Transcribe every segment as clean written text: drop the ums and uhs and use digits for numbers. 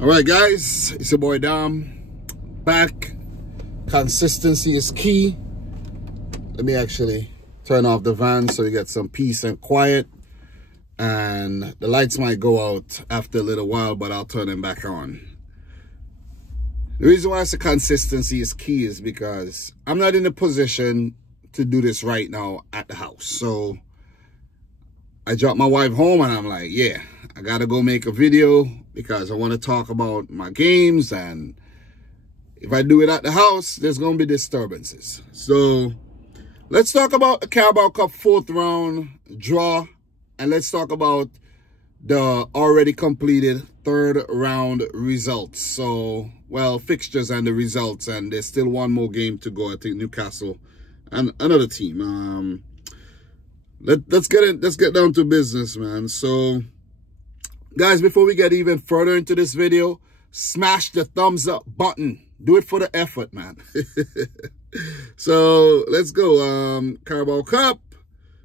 All right, guys, it's your boy Dom back. Consistency is key. Let me actually turn off the van so you get some peace and quiet. And the lights might go out after a little while, but I'll turn them back on. The reason why I say consistency is key is because I'm not in a position to do this right now at the house. So I dropped my wife home and I'm like, yeah, I gotta go make a video because I want to talk about my games, and if I do it at the house, there's gonna be disturbances. So let's talk about the Carabao Cup 4th round draw, and let's talk about the already completed 3rd round results. So, well, fixtures and the results, and there's still one more game to go. I think Newcastle and another team. Let's get down to business, man. So, guys, before we get even further into this video, smash the thumbs up button. Do it for the effort, man. So let's go. Carabao Cup.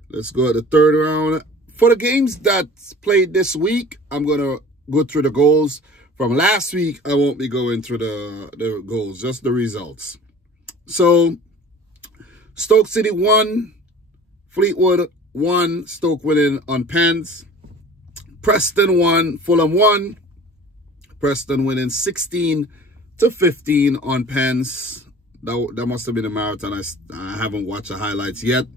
Let's go at the 3rd round. For the games that's played this week, I'm gonna go through the goals. From last week, I won't be going through the goals, just the results. So Stoke City 1, Fleetwood 1, Stoke winning on pens. Preston 1, Fulham 1. Preston winning 16-15 on pens. That must have been a marathon. I haven't watched the highlights yet.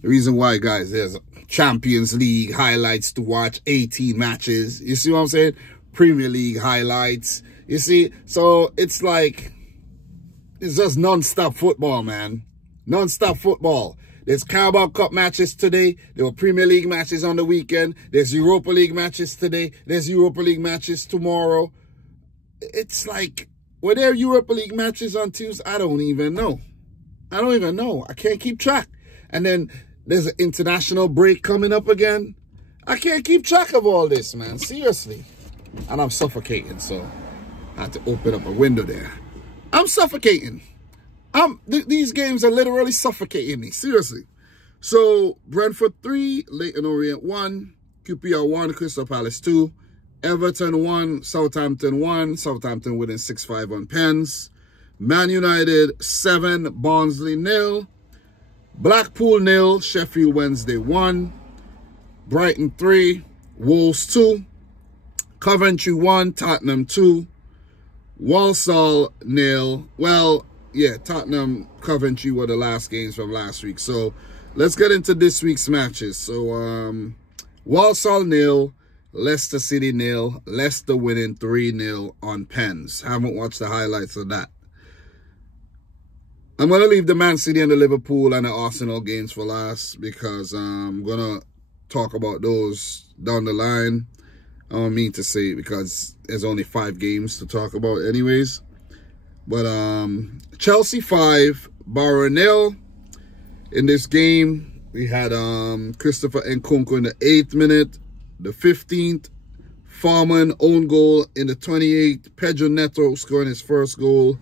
The reason why, guys, there's Champions League highlights to watch, 18 matches. You see what I'm saying? Premier League highlights. You see? So it's like, it's just non-stop football, man. Non-stop football. There's Carabao Cup matches today. There were Premier League matches on the weekend. There's Europa League matches today. There's Europa League matches tomorrow. It's like, were there Europa League matches on Tuesday? I don't even know. I don't even know. I can't keep track. And then there's an international break coming up again. I can't keep track of all this, man. Seriously. And I'm suffocating, so I had to open up a window there. I'm suffocating. These games are literally suffocating me, seriously. So, Brentford 3, Leyton Orient 1, QPR 1, Crystal Palace 2, Everton 1, Southampton 1, Southampton winning 6-5 on pens, Man United 7, Barnsley 0, Blackpool 0, Sheffield Wednesday 1, Brighton 3, Wolves 2, Coventry 1, Tottenham 2, Walsall 0. Well, yeah, Tottenham, Coventry were the last games from last week. So let's get into this week's matches. So Walsall 0, Leicester City 0, Leicester winning 3-0 on pens. Haven't watched the highlights of that. I'm going to leave the Man City and the Liverpool and the Arsenal games for last because I'm going to talk about those down the line. I don't mean to say it because there's only 5 games to talk about anyways. But Chelsea 5, Borough 0. In this game, we had Christopher Nkunku in the 8th minute, the 15th. Farman own goal in the 28th. Pedro Neto scoring his first goal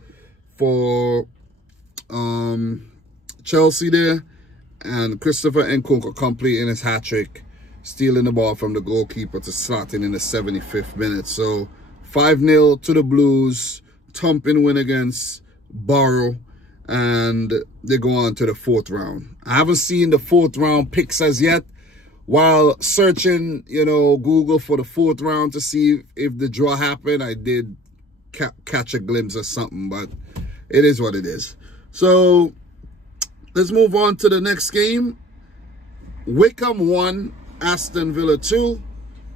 for Chelsea there. And Christopher Nkunku completing his hat-trick, stealing the ball from the goalkeeper to slot in the 75th minute. So 5-0 to the Blues. Thumping win against Borough, and they go on to the 4th round. I haven't seen the 4th round picks as yet. While searching, you know, Google for the 4th round to see if the draw happened, I did catch a glimpse of something, but it is what it is. So let's move on to the next game. Wickham 1, Aston Villa 2.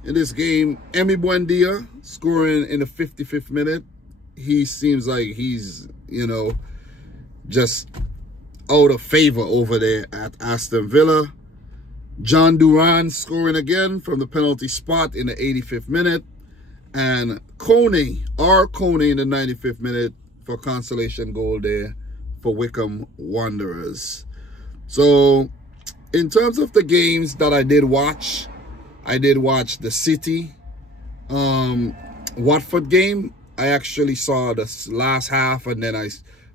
In this game, Emi Buendia scoring in the 55th minute. He seems like he's, you know, just out of favor over there at Aston Villa. John Duran scoring again from the penalty spot in the 85th minute. And Coney, Coney in the 95th minute for consolation goal there for Wickham Wanderers. So, in terms of the games that I did watch the City Watford game. I actually saw the last half, and then I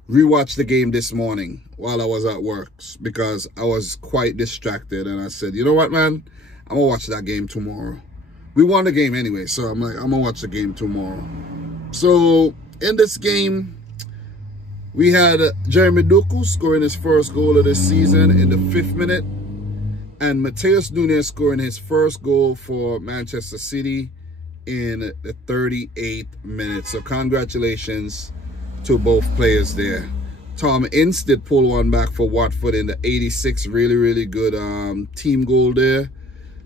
rewatched the game this morning while I was at work because I was quite distracted. And I said, you know what, man? I'm going to watch that game tomorrow. We won the game anyway, so I'm like, I'm going to watch the game tomorrow. So in this game, we had Jeremy Doku scoring his first goal of the season in the 5th minute, and Mateus Nunes scoring his first goal for Manchester City in the 38th minute. So congratulations to both players there. Tom Ince did pull one back for Watford in the 86th. Really good team goal there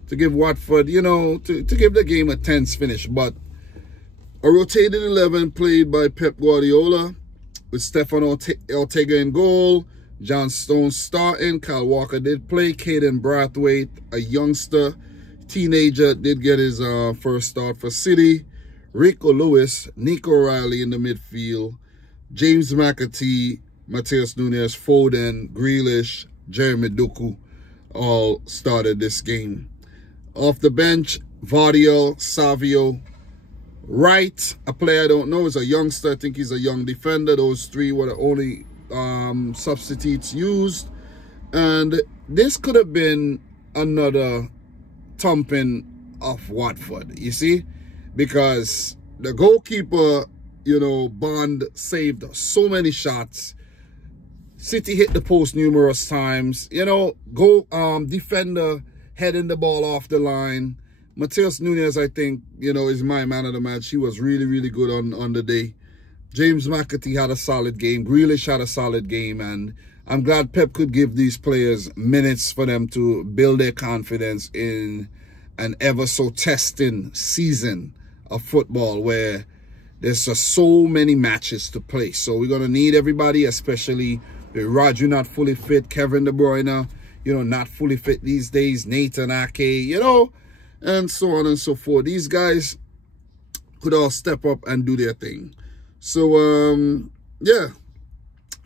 to give Watford, you know, to give the game a tense finish. But a rotated 11 played by Pep Guardiola with Stefan Ortega in goal, John Stones starting, Kyle Walker did play, Caden Brathwaite, a youngster, teenager, did get his first start for City, Rico Lewis, Nico Riley in the midfield, James McAtee, Mateus Nunes, Foden, Grealish, Jeremy Doku all started this game. Off the bench, Vardiel, Savio, Wright, a player I don't know, is a youngster. I think he's a young defender. Those three were the only substitutes used. And this could have been another thumping of Watford, you see? Because the goalkeeper, you know, Bond saved so many shots. City hit the post numerous times. You know, defender heading the ball off the line. Mateus Nunes, I think, you know, is my man of the match. He was really good on the day. James McAtee had a solid game. Grealish had a solid game. And I'm glad Pep could give these players minutes for them to build their confidence in an ever so testing season of football where there's just so many matches to play. So we're going to need everybody, especially Roger not fully fit, Kevin De Bruyne, you know, not fully fit these days, Nathan Ake, you know, and so on and so forth. These guys could all step up and do their thing. So, yeah,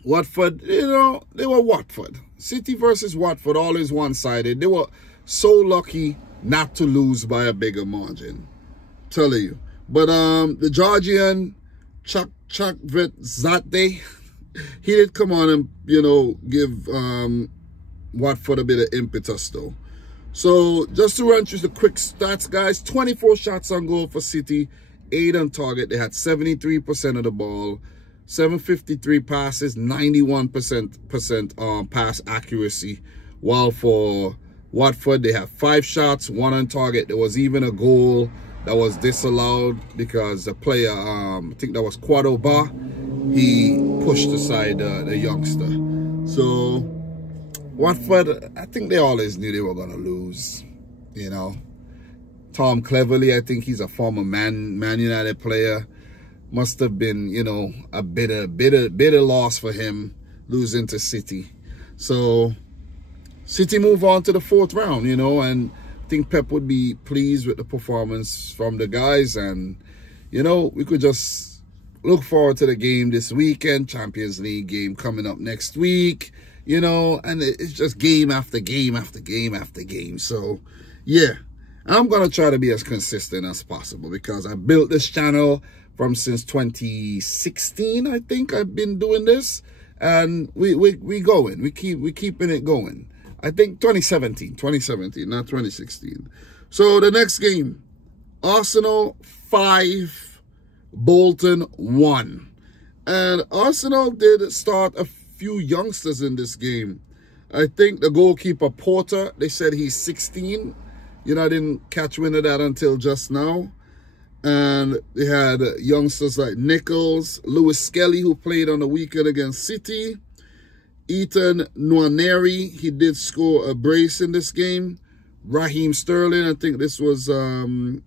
Watford, you know, they were Watford. City versus Watford, always one-sided. They were so lucky not to lose by a bigger margin. Telling you. But the Georgian, Chakvetzadeh, he did come on and, you know, give Watford a bit of impetus, though. So, just to run through the quick stats, guys. 24 shots on goal for City, 8 on target. They had 73% of the ball, 753 passes, 91% pass accuracy. While for Watford, they have 5 shots, 1 on target. There was even a goal that was disallowed because the player, I think that was Quadoba, he pushed aside the youngster. So, Watford, I think they always knew they were going to lose, you know. Tom Cleverley, I think he's a former Man United player. Must have been, you know, a bitter loss for him losing to City. So, City move on to the 4th round, you know, and I think Pep would be pleased with the performance from the guys. And, you know, we could just look forward to the game this weekend, Champions League game coming up next week. You know, and it's just game after game after game after game. So, yeah, I'm going to try to be as consistent as possible because I built this channel from since 2016, I think I've been doing this. And we going. We keeping it going. I think 2017, not 2016. So, the next game, Arsenal 5, Bolton 1. And Arsenal did start a few youngsters in this game. I think the goalkeeper Porter, they said he's 16. You know, I didn't catch wind of that until just now. And they had youngsters like Nichols, Lewis Skelly, who played on the weekend against City. Ethan Nwaneri, he did score a brace in this game. Raheem Sterling, I think this was, I don't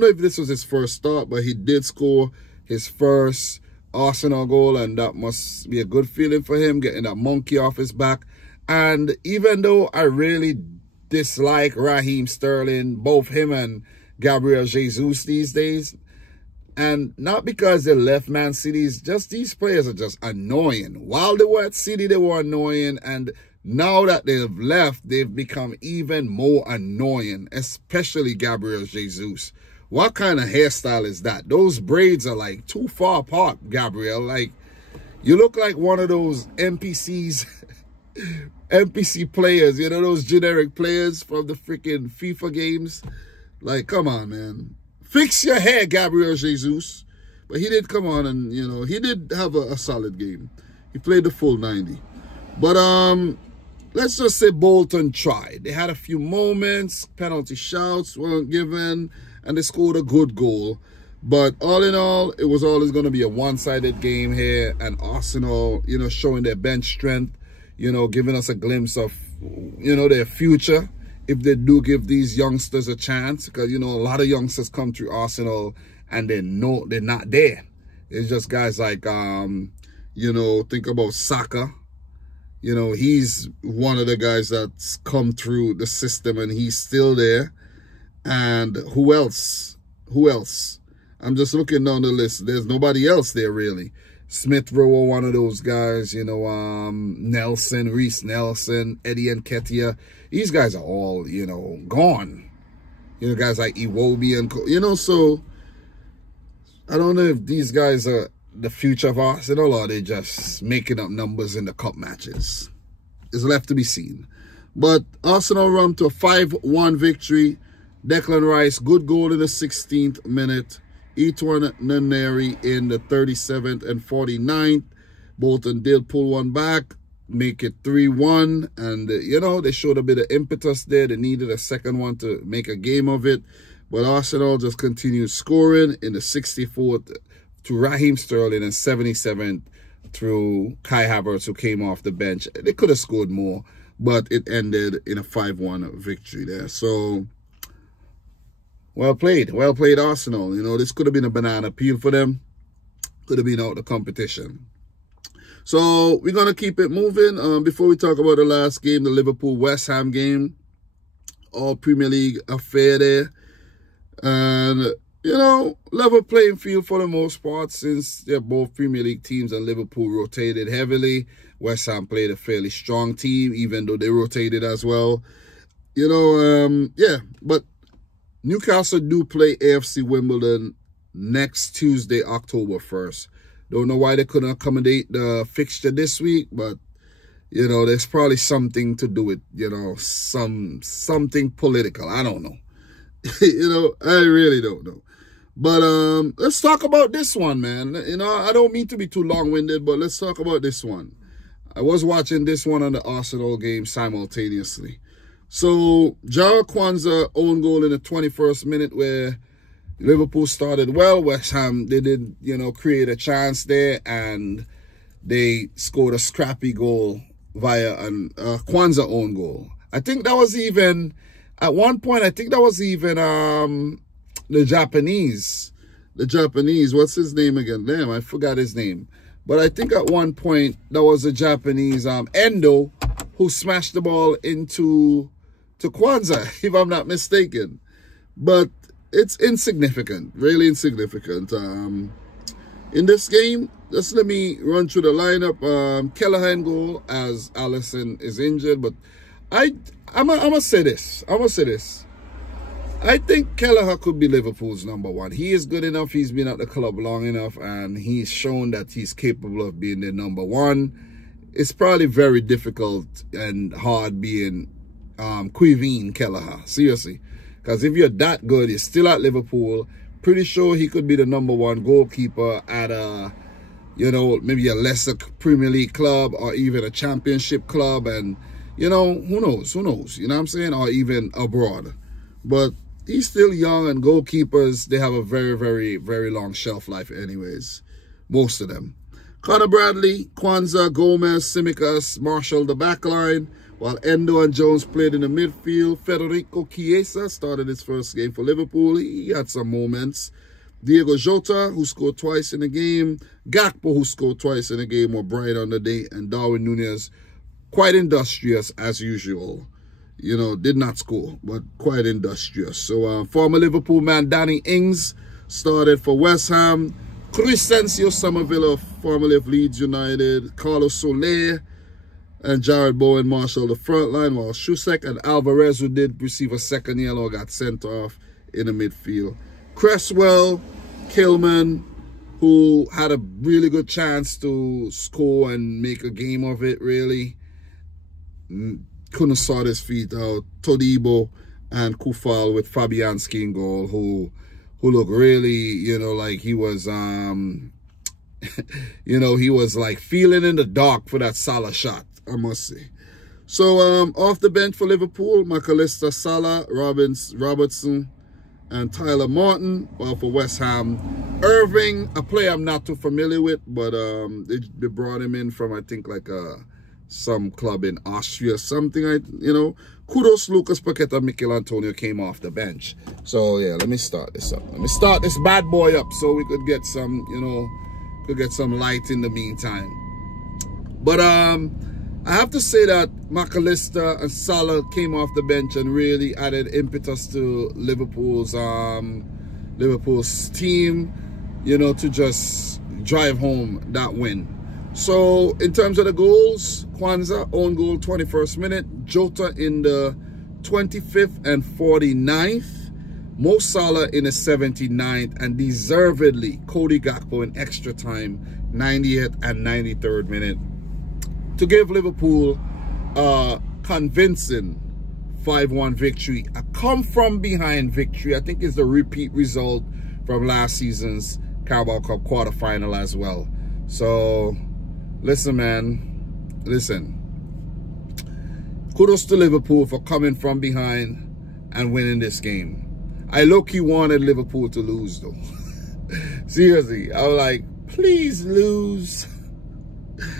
know if this was his first start, but he did score his first Arsenal goal, and that must be a good feeling for him, getting that monkey off his back. And even though I really dislike Raheem Sterling, both him and Gabriel Jesus these days, and not because they left Man City, just these players are just annoying. While they were at City, they were annoying, and now that they've left, they've become even more annoying, especially Gabriel Jesus. What kind of hairstyle is that? Those braids are like too far apart, Gabriel. Like, you look like one of those NPCs, NPC players, you know, those generic players from the freaking FIFA games. Like, come on, man. Fix your hair, Gabriel Jesus. But he did come on and, you know, he did have a solid game. He played the full 90. But let's just say Bolton tried. They had a few moments, penalty shouts weren't given, and they scored a good goal. But all in all, it was always going to be a one-sided game here, and Arsenal, you know, showing their bench strength, you know, giving us a glimpse of, you know, their future if they do give these youngsters a chance. Because, you know, a lot of youngsters come through Arsenal and they know they're not there. It's just guys like, you know, think about Saka. You know, he's one of the guys that's come through the system and he's still there. And who else? Who else? I'm just looking down the list. There's nobody else there, really. Smith Rowe, one of those guys, you know, Nelson, Reece Nelson, Eddie Nketiah. These guys are all, you know, gone. You know, guys like Iwobi and, you know, so I don't know if these guys are the future of Arsenal or they just making up numbers in the cup matches. It's left to be seen. But Arsenal run to a 5-1 victory. Declan Rice, good goal in the 16th minute. Eto'o Nwaneri in the 37th and 49th. Bolton did pull one back, make it 3-1. And, you know, they showed a bit of impetus there. They needed a second one to make a game of it. But Arsenal just continued scoring in the 64th to Raheem Sterling and 77th through Kai Havertz, who came off the bench. They could have scored more, but it ended in a 5-1 victory there. So, well played Arsenal. You know, this could have been a banana peel for them. Could have been out of the competition. So we're going to keep it moving. Before we talk about the last game, the Liverpool-West Ham game. All Premier League affair there. And, you know, level playing field for the most part since they're both Premier League teams and Liverpool rotated heavily. West Ham played a fairly strong team, even though they rotated as well. You know, yeah, but Newcastle do play AFC Wimbledon next Tuesday, October 1st. Don't know why they couldn't accommodate the fixture this week, but, you know, there's probably something to do with, you know, something political. I don't know. You know, I really don't know. But let's talk about this one, man. You know, I don't mean to be too long-winded, but let's talk about this one. I was watching this one on the Arsenal game simultaneously. So, Jarrell Quansah own goal in the 21st minute where Liverpool started well. West Ham, they did, you know, create a chance there and they scored a scrappy goal via a Quansah own goal. I think that was even, at one point, I think that was even the Japanese, what's his name again? Damn, I forgot his name. But I think at one point, that was a Japanese Endo who smashed the ball into Quansah, if I'm not mistaken. But it's insignificant, really insignificant. In this game, just let me run through the lineup. Kelleher in goal as Alisson is injured. But I'm gonna say this. I think Kelleher could be Liverpool's #1. He is good enough. He's been at the club long enough, and he's shown that he's capable of being their #1. It's probably very difficult and hard being Kevin Kelleher, seriously. Because if you're that good, you're still at Liverpool, pretty sure he could be the #1 goalkeeper at a, you know, maybe a lesser Premier League club or even a championship club. And, you know, who knows, you know what I'm saying? Or even abroad. But he's still young, and goalkeepers, they have a very, very, very long shelf life anyways. Most of them. Conor Bradley, Quansah, Gomez, Tsimikas, Marshall the backline, while Endo and Jones played in the midfield. Federico Chiesa started his first game for Liverpool. He had some moments. Diego Jota, who scored twice in the game. Gakpo, who scored twice in the game, were bright on the day. And Darwin Núñez, quite industrious as usual. You know, did not score, but quite industrious. So, former Liverpool man Danny Ings started for West Ham. Crescencio Somerville, formerly of Leeds United. Carlos Soler and Jared Bowen Marshall the front line, while Shusek and Alvarez, who did receive a second yellow, got sent off in the midfield. Cresswell, Kilman, who had a really good chance to score and make a game of it, really. Couldn't sort his feet out. Todibo and Kufal with Fabianski in goal, who who looked really, you know, like he was, you know, he was like feeling in the dark for that Salah shot, I must say. So off the bench for Liverpool, McAllister, Salah, Robertson, and Tyler Martin. Well, for West Ham, Irving, a player I'm not too familiar with, but they brought him in from, I think, like some club in Austria, something, you know. Kudos, Lucas Paqueta, Mikel Antonio came off the bench. So yeah, let me start this up. Let me start this bad boy up so we could get some, you know, could get some light in the meantime. But I have to say that McAllister and Salah came off the bench and really added impetus to Liverpool's team, you know, to just drive home that win. So in terms of the goals, Kwanzaa own goal 21st minute, Jota in the 25th and 49th, Mo Salah in the 79th, and deservedly Cody Gakpo in extra time 90th and 93rd minute to give Liverpool a convincing 5-1 victory, a come-from-behind victory. I think it's the repeat result from last season's Carabao Cup quarterfinal as well. So, listen, man, listen. Kudos to Liverpool for coming from behind and winning this game. I low-key wanted Liverpool to lose, though. Seriously, I was like, please lose.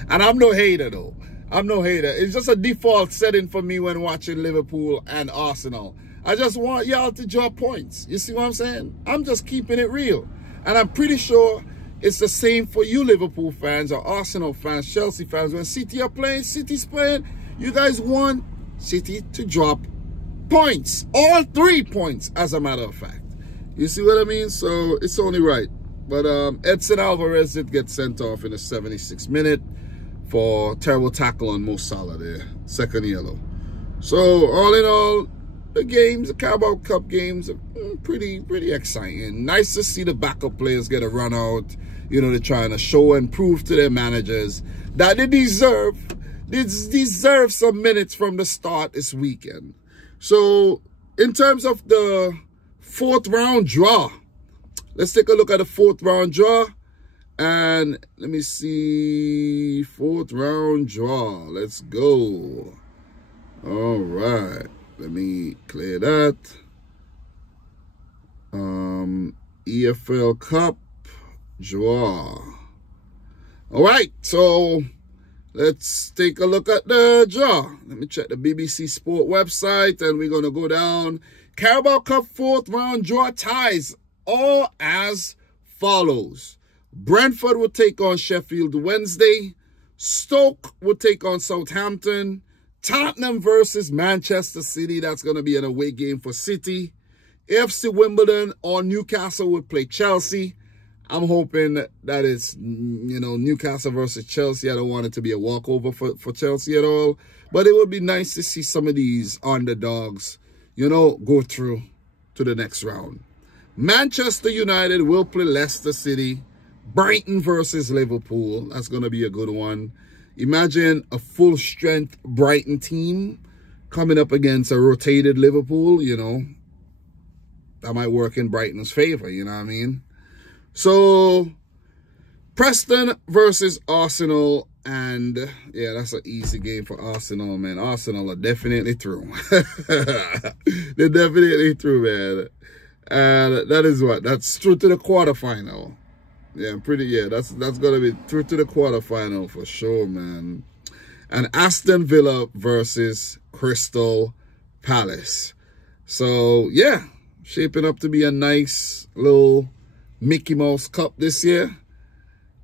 And I'm no hater, though. I'm no hater. It's just a default setting for me when watching Liverpool and Arsenal. I just want y'all to draw points. You see what I'm saying? I'm just keeping it real. And I'm pretty sure it's the same for you Liverpool fans or Arsenal fans, Chelsea fans. When City are playing, City's playing, you guys want City to drop points. All 3 points, as a matter of fact. You see what I mean? So it's only right. But Edson Alvarez did get sent off in the 76th minute for terrible tackle on Mo Salah there. Second yellow. So all in all, the Carabao Cup games are pretty exciting. Nice to see the backup players get a run out. You know, they're trying to show and prove to their managers that they deserve some minutes from the start this weekend. So in terms of the 4th round draw, let's take a look at the 4th round draw. And let me see, 4th round draw. Let's go. All right. Let me clear that. EFL Cup draw. All right. So let's take a look at the draw. Let me check the BBC Sport website and we're going to go down. Carabao Cup 4th round draw ties all as follows. Brentford will take on Sheffield Wednesday. Stoke will take on Southampton. Tottenham versus Manchester City. That's going to be an away game for City. AFC Wimbledon or Newcastle will play Chelsea. I'm hoping that it's, you know, Newcastle versus Chelsea. I don't want it to be a walkover for Chelsea at all. But it would be nice to see some of these underdogs, you know, go through to the next round. Manchester United will play Leicester City. Brighton versus Liverpool. That's going to be a good one. Imagine a full-strength Brighton team coming up against a rotated Liverpool, you know. That might work in Brighton's favor, you know what I mean? So, Preston versus Arsenal. And, yeah, that's an easy game for Arsenal, man. Arsenal are definitely through. They're definitely through, man. And that is what? That's through to the quarterfinal. Yeah, that's gonna be through to the quarterfinal for sure, man. And Aston Villa versus Crystal Palace. So yeah, shaping up to be a nice little Mickey Mouse Cup this year.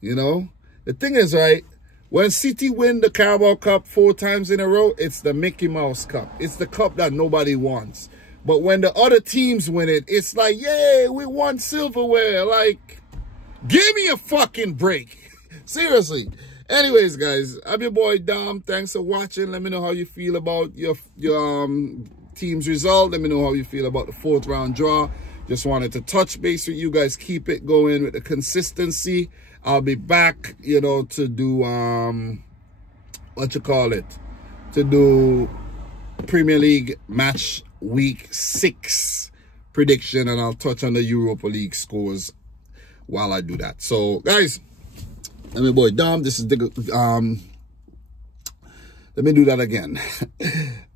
You know, the thing is, right, when City win the Carabao Cup 4 times in a row, it's the Mickey Mouse Cup. It's the cup that nobody wants. But when the other teams win it, it's like, yay, we won silverware. Like, give me a fucking break. Seriously. Anyways, guys, I'm your boy Dom. Thanks for watching. Let me know how you feel about your team's result. Let me know how you feel about the 4th round draw. Just wanted to touch base with you guys. Keep it going with the consistency. I'll be back, you know, to do, to do Premier League match week 6 prediction, and I'll touch on the Europa League scores while I do that. So, guys, I'm your boy Dom. This is the let me do that again.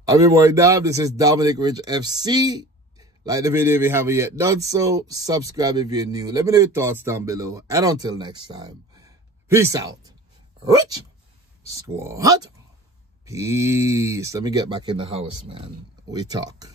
I'm your boy Dom. This is Dominic Rich FC. Like the video if you haven't yet done so. Subscribe if you're new. Let me know your thoughts down below. And until next time, peace out. Rich Squad. Peace. Let me get back in the house, man. We talk.